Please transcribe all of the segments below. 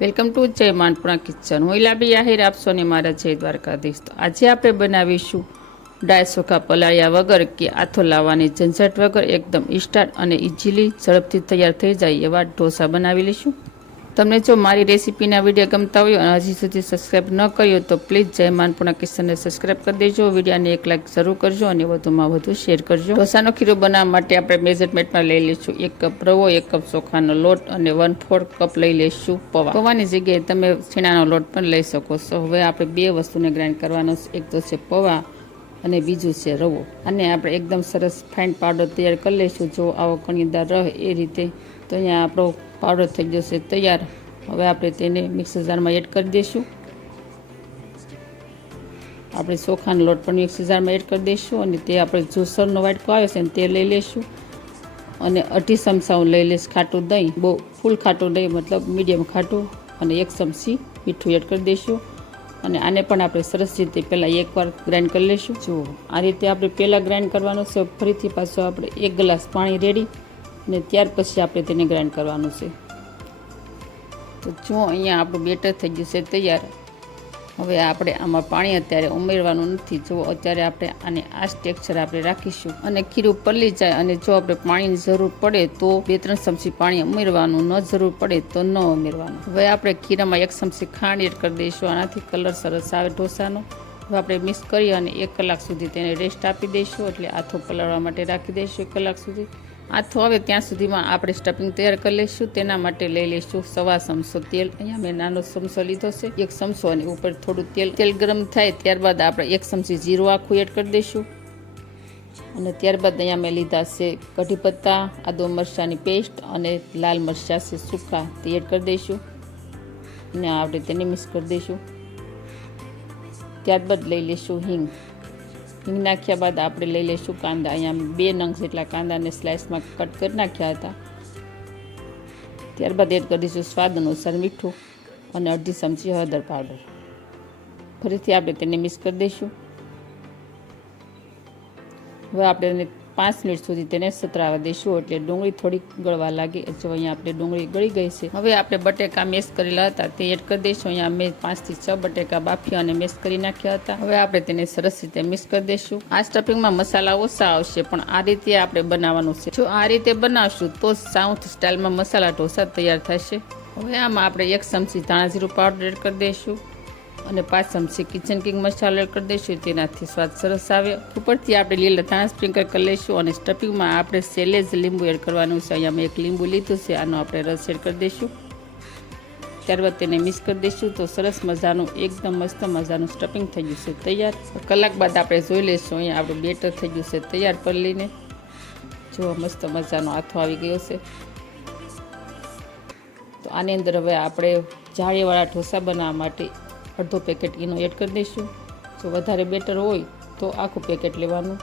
Welcome to જય માંડપુરા kitchen. હું ઇલાબી આહિર, આપશો ને મારા જય દ્વારકાધીશ. તો આજે આપણે બનાવીશું ડાળ ચોખા પલાળ્યા વગર કે આથો લાવવાની ઝંઝટ વગર એકદમ ઇન્સ્ટન્ટ અને ઇઝીલી ઝડપથી તૈયાર થઈ જાય એવા ઢોસા બનાવી લઈશું. તમને જો મારી રેસીપીના વિડીયો ગમતા હોય અને હજી સુધી સબસ્ક્રાઈબ ન કર્યો તો પ્લીઝ જય માંડપુરા કિચનને સબસ્ક્રાઈબ કરી દેજો. વિડીયોને એક લાઈક જરૂર કરજો અને વધુમાં વધુ શેર કરજો. ઢોસાનો ખીરો બનાવવા માટે આપણે મેઝરમેન્ટમાં લઈ લઈશું 1 કપ રવો, 1 કપ ચોખાનો લોટ અને 1/4 કપ લઈ લઈશું પૌવા. પૌવાની જગ્યાએ તમે છીણાનો લોટ પણ લઈ શકો છો. હવે આપણે બે વસ્તુને ગ્રાઇન્ડ કરવાનો છે. એક તો છે પૌવા અને બીજું છે રવો. અને આપણે એકદમ સરસ ફાઇન પાવડર તૈયાર કરી લઈશું. જો આવો કણીદાર રહે એ રીતે. તો અહીંયા આપણો પાવડર થઈ જશે તૈયાર. હવે આપણે તેને મિક્સર જારમાં એડ કરી દઈશું. આપણે ચોખાનો લોટ પણ મિક્સર જારમાં એડ કરી દઈશું અને તે આપણે જ્યુસરનો વાટકો આવે છે ને તે લઈ લઈશું અને 2.5 ચમચા હું લઈ લઈશ ખાટું દહીં. બહુ ફૂલ ખાટું નહીં, મતલબ મીડિયમ ખાટું. અને 1 ચમચી મીઠું એડ કરી દઈશું અને આને પણ આપણે સરસ રીતે પહેલાં એકવાર ગ્રાઇન્ડ કરી લઈશું. જુઓ આ રીતે આપણે પહેલાં ગ્રાઇન્ડ કરવાનું છે. ફરીથી પાછું આપણે 1 ગ્લાસ પાણી રેડી અને ત્યાર પછી આપણે તેને ગ્રાઇન્ડ કરવાનું છે. તો જો અહીંયા આપણું બેટર થઈ ગયું છે તૈયાર. હવે આપણે આમાં પાણી અત્યારે ઉમેરવાનું નથી. જો અત્યારે આપણે આને આ ટેક્સચર આપણે રાખીશું અને ખીરું પલળી જાય અને જો આપણે પાણીની જરૂર પડે તો 2-3 ચમચી પાણી ઉમેરવાનું, ન જરૂર પડે તો ન ઉમેરવાનું. હવે આપણે ખીરામાં 1 ચમચી ખાંડ એડ કરી દઈશું. આનાથી કલર સરસ આવે ઢોસાનો. હવે આપણે મિક્સ કરી અને 1 કલાક સુધી તેને રેસ્ટ આપી દઈશું. એટલે આથો પલાળવા માટે રાખી દઈશું 1 કલાક સુધી. આથો આવે ત્યાં સુધીમાં આપણે સ્ટફિંગ તૈયાર કરી લઈશું. તેના માટે લઈ લઈશું 1/4 ચમચો તેલ. અહીંયા મેં નાનો ચમચો લીધો છે, 1 ચમચો, અને ઉપર થોડું તેલ ગરમ થાય ત્યારબાદ આપણે 1 ચમચી જીરું આખું એડ કરી દઈશું. અને ત્યારબાદ અહીંયા મેં લીધા છે કઢી પત્તા, આદુ મરચાંની પેસ્ટ અને લાલ મરચાં છે સૂકા, તે એડ કરી દઈશું અને આપણે તેને મિક્સ કરી દઈશું. ત્યારબાદ લઈ લઈશું હિંગ. હિંગ નાખ્યા બાદ આપણે લઈ લઈશું કાંદા. અહીંયા 2 નંગ જેટલા કાંદાને સ્લાઇસમાં કટ કરી નાખ્યા હતા. ત્યારબાદ એડ કરી દઈશું સ્વાદ અનુસાર મીઠું અને 1/2 ચમચી હળદર પાવડર. ફરીથી આપણે તેને મિક્સ કરી દઈશું. હવે આપણે 5 મિનિટ સુધી તેને સતરાવા દઈશું એટલે ડુંગળી થોડીક ગળવા લાગે. જો અહીંયા આપણે ડુંગળી ગળી ગઈ છે. હવે આપણે બટેકા મેશ કરેલા હતા તે એડ કરી દઈશું. અહીંયા મેં 5 થી 6 બટેકા બાફ્યા અને મેશ કરી નાખ્યા હતા. હવે આપણે તેને સરસ રીતે મિક્સ કરી દઈશું. આ સ્ટફિંગમાં મસાલા ઓછા આવશે પણ આ રીતે આપણે બનાવવાનું છે. જો આ રીતે બનાવશું તો સાઉથ સ્ટાઇલમાં મસાલા ઢોસા તૈયાર થશે. હવે આમાં આપણે 1 ચમચી ધાણા જીરું પાવડર એડ કરી દઈશું અને 5 ચમચી કિચન કિંગ મસાલો એડ કરી દઈશું. તેનાથી સ્વાદ સરસ આવે. ઉપરથી આપણે લીલા ધાણા સ્પ્રિંકલ કરી લઈશું અને સ્ટફિંગમાં આપણે સેલેજ લીંબુ એડ કરવાનું છે. અહીંયા મેં 1 લીંબુ લીધું છે, આનો આપણે રસ એડ કરી દઈશું. ત્યારબાદ તેને મિક્સ કરી દઈશું. તો સરસ મજાનું એકદમ મસ્ત મજાનું સ્ટફિંગ થઈ ગયું છે તૈયાર. કલાક બાદ આપણે જોઈ લઈશું. અહીંયા આપણું બેટર થઈ ગયું છે તૈયાર પલ્લીને. જો મસ્ત મજાનો આથો આવી ગયો છે. તો આની અંદર હવે આપણે જાળીવાળા ઢોસા બનાવવા માટે 1/2 પેકેટ ઈનો એડ કરી દઈશું. જો વધારે બેટર હોય તો આખું પેકેટ લેવાનું.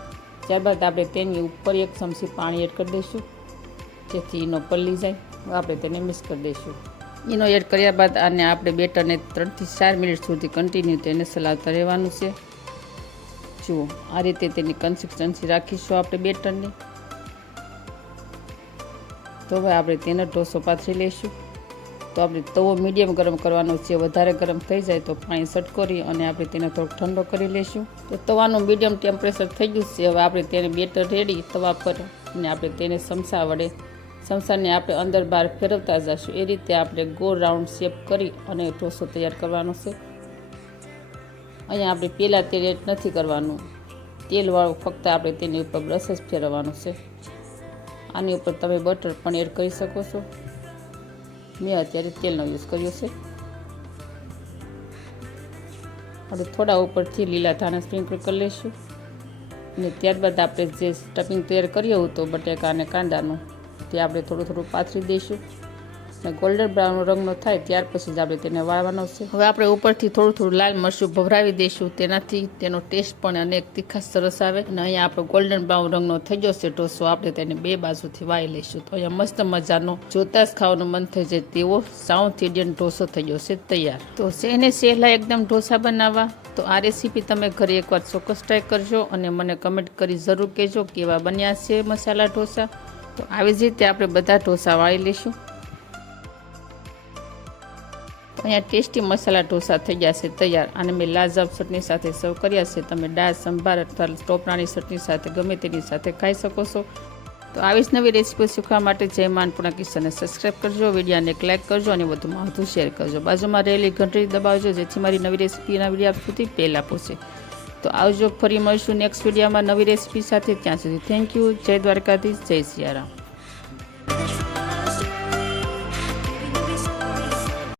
ત્યારબાદ આપણે તેની ઉપર 1 ચમચી પાણી એડ કરી દઈશું જેથી ઈનો પલળી જાય. આપણે તેને મિક્સ કરી દઈશું. ઈનો એડ કર્યા બાદ આને આપણે બેટરને 3 થી 4 મિનિટ સુધી કન્ટિન્યુ તેને ચલાવતા રહેવાનું છે. જુઓ આ રીતે તેની કન્સિસ્ટન્સી રાખીશું આપણે બેટરની. તો હવે આપણે તેનો ઢોસો પાથરી લઈશું. તો આપણે તવો મીડિયમ ગરમ કરવાનો છે. વધારે ગરમ થઈ જાય તો પાણી સટકોરી અને આપણે તેને થોડોક ઠંડો કરી લઈશું. તો તવાનું મીડિયમ ટેમ્પરેચર થઈ ગયું છે. હવે આપણે તેને બેટર રેડી તવા પર અને આપણે તેને ચમચા વડે ચમચાને આપણે અંદર બહાર ફેરવતા જઈશું. એ રીતે આપણે ગોળ રાઉન્ડ શેપ કરી અને ઢોસો તૈયાર કરવાનો છે. અહીંયા આપણે પહેલાં તેલ એડ નથી કરવાનું, તેલવાળું ફક્ત આપણે તેની ઉપર બ્રશ જ ફેરવવાનું છે. આની ઉપર તમે બટર પણ એડ કરી શકો છો. મેં અત્યારે તેલનો યુઝ કર્યો છે. આપણે થોડા ઉપરથી લીલા ધાણા સ્પ્રિંકલ કરી લઈશું અને ત્યારબાદ આપણે જે સ્ટફિંગ તૈયાર કર્યું હતું બટેકા અને કાંદાનું તે આપણે થોડું થોડું પાથરી દઈશું અને ગોલ્ડન બ્રાઉન રંગનો થાય ત્યાર પછી જ આપણે તેને વાળવાનો છે. હવે આપણે ઉપરથી થોડું થોડું લાલ મરચું ભભરાવી દઈશું. તેનાથી તેનો ટેસ્ટ પણ અને એક તીખાશ સરસ આવે. અને અહીંયા આપણો ગોલ્ડન બ્રાઉન રંગનો થઈ જશે ઢોસો. આપણે તેને 2 બાજુથી વાળી લઈશું. તો અહીંયા મસ્ત મજાનો જોતા જ ખાવાનું મન થઈ જાય તેવો સાઉથ ઇન્ડિયન ઢોસો થઈ જશે તૈયાર. તો છે સહેલા એકદમ ઢોસા બનાવવા. તો આ રેસીપી તમે ઘરે એકવાર ચોક્કસ ટ્રાય કરજો અને મને કમેન્ટ કરી જરૂર કહેજો કેવા બન્યા છે મસાલા ઢોસા. તો આવી જ રીતે આપણે બધા ઢોસા વાળી લઈશું. અહીંયા ટેસ્ટી મસાલા ઢોસા થઈ ગયા છે તૈયાર. આને મેં લાજવાબ ચટણી સાથે સર્વ કર્યા છે. તમે દાળ સંભાર અથવા ટોપરાની ચટણી સાથે ગમે તેની સાથે ખાઈ શકો છો. તો આવી જ નવી રેસીપી શીખવા માટે જય મા અન્નપૂર્ણા કિચનને સબસ્ક્રાઈબ કરજો, વિડીયોને એક લાઇક કરજો અને વધુમાં વધુ શેર કરજો. બાજુમાં રહેલી ઘંટડી દબાવજો જેથી મારી નવી રેસીપીના વિડીયો આપ સુધી પહેલાં પહોંચે. તો આવજો, ફરી મળીશું નેક્સ્ટ વિડીયોમાં નવી રેસીપી સાથે. ત્યાં સુધી થેન્ક યુ. જય દ્વારકાધીશ, જય સિયારામ.